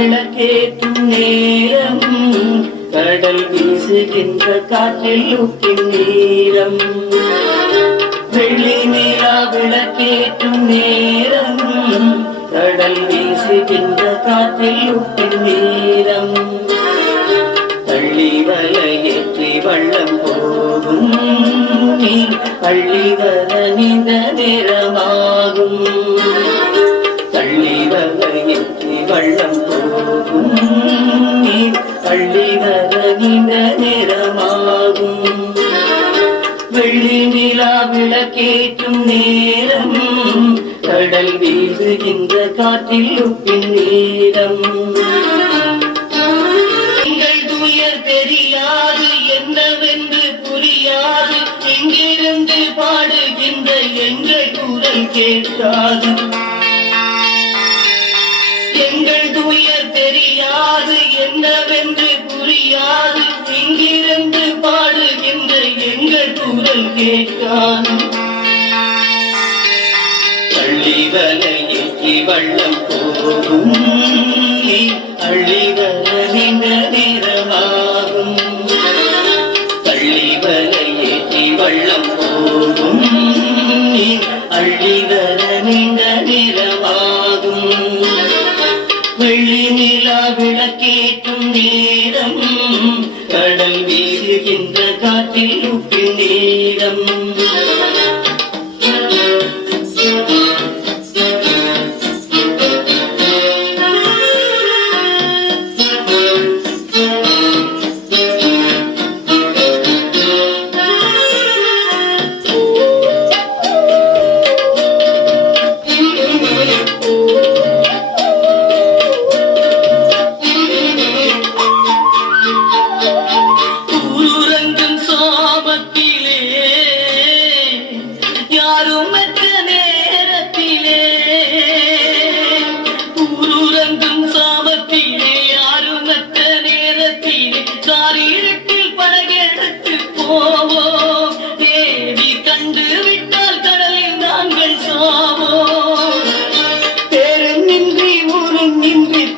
விளக்கேற்றும் நேரம் கடல் வீசுகின்ற காற்றில் உப்பின் நீரம் வெள்ளி நிலா விளக்கேற்றும் நேரம் கடல் வீசுகின்ற காற்றில் உப்பின் நீரம் பள்ளி வலையேற்றி வள்ளம் போகும் நீ பள்ளி வர நீண்ட நேரமாகும் பள்ளி வலையேற்றி வள்ளம் போகும் நீ பள்ளி வர நீண்ட நேரமாகும் வெள்ளி நிலா விளக்கேற்றும் நேரம் கடல் வீசுகின்ற காற்றில் உப்பின் நீரம் தெரியாது என்னவென்று புரியாது எங்கிருந்து பாடுகின்ற எங்கள் குரல் கேட்காது எங்கள் துயர் தெரியாது என்னவென்று புரியாது எங்கிருந்து பாடுகின்ற எங்கள் குரல் கேட்காது பள்ளி வலையேற்றி வள்ளம் போகும் அள்ளி வர நீண்ட நேரமாகும் பள்ளி வலையேற்றி வள்ளம் போகும் அள்ளி வர நீண்ட நேரமாகும் வெள்ளி நிலா விளக்கேற்றும் நேரம் கடல் வீசுகின்ற காற்றில் உப்பின் நேரம்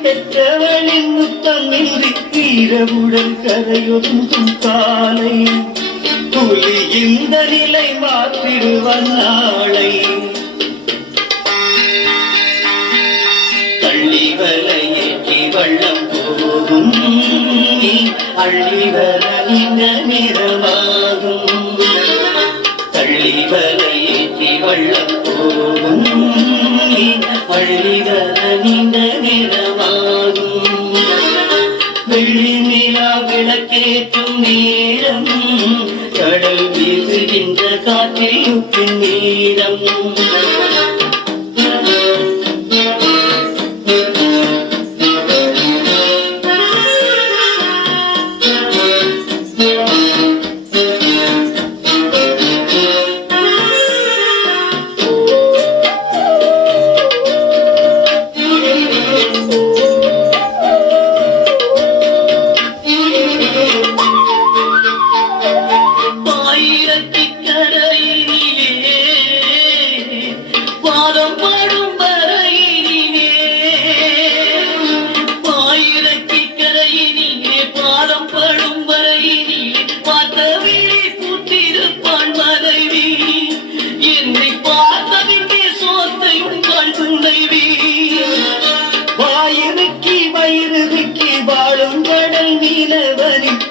பெற்றவளின் முத்தம் இன்றி ஈரவுடன் கரையொதுங்கும் காலை புலி இந்த நிலை மாற்றிடுவன் நாளை பள்ளி வலையேற்றி வள்ளம் போகும் அள்ளி வர நீண்ட நிறமாகும் பள்ளி வலையேற்றி வள்ளம் போகும் அள்ளி வர நீண்ட நிறமாகும் வெள்ளி நிலா விளக்கேற்றும் நேரம் கடல் வீசுகின்ற காற்றில் உப்பின் நீரம்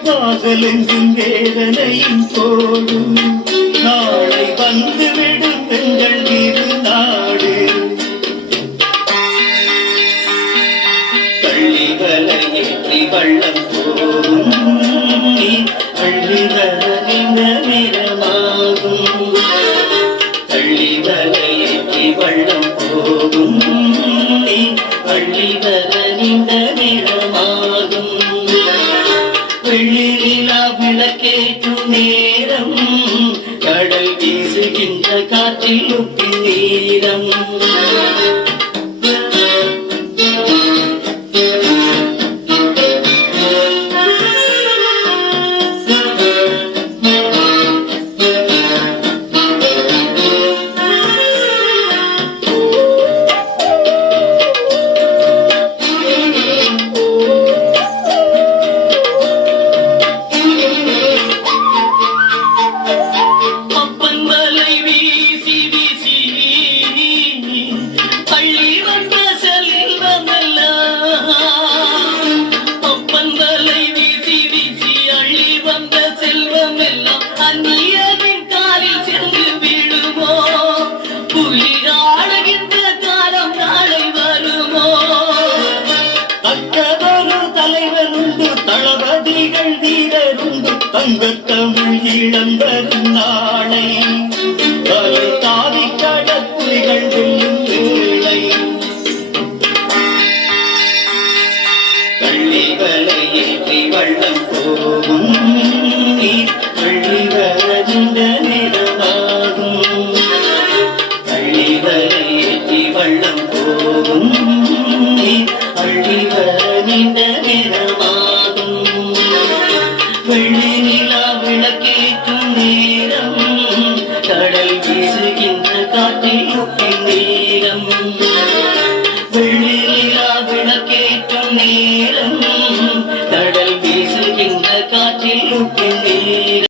வாசலெங்கும் வேதனையும் போடும் நாளை வந்துவிடும் எங்கள் திருநாடு பள்ளி வலையேற்றி வள்ளம் போகும் அள்ளி வர நீண்ட நேரமாகும் பள்ளி வலையேற்றி வள்ளம் போகும் அள்ளி வர நீண்ட நேரமாகும் வெள்ளி நிலா விளக்கேற்றும் நேரம் கடல் வீசுகின்ற காற்றில் உப்பின் நீரம் காலில் சென்று விழுமோ புலிராடுகின்ற காலம் நாளை வருமோ தக்கதொரு தலைவர் உண்டு தளபதிகள் வீரருண்டு தங்கத் தமிழ் இழந்தரும் நாளை தலை தாவி கடப்புலிகள் வெல்லும் வேளை கள்ளி வலையேற்றி வள்ளம் போகும் நீர் கள்ளி வரகின்ற நேரமாகும் கள்ளி வலையேற்றி வள்ளம் போகும் நீர் கள்ளி வரகின்ற நேரமாகும் வெள்ளி நிலா விளக்கேற்றும் நேரம் கடல் வீசுகின்ற காற்றில் ஒப்பின் நேரம்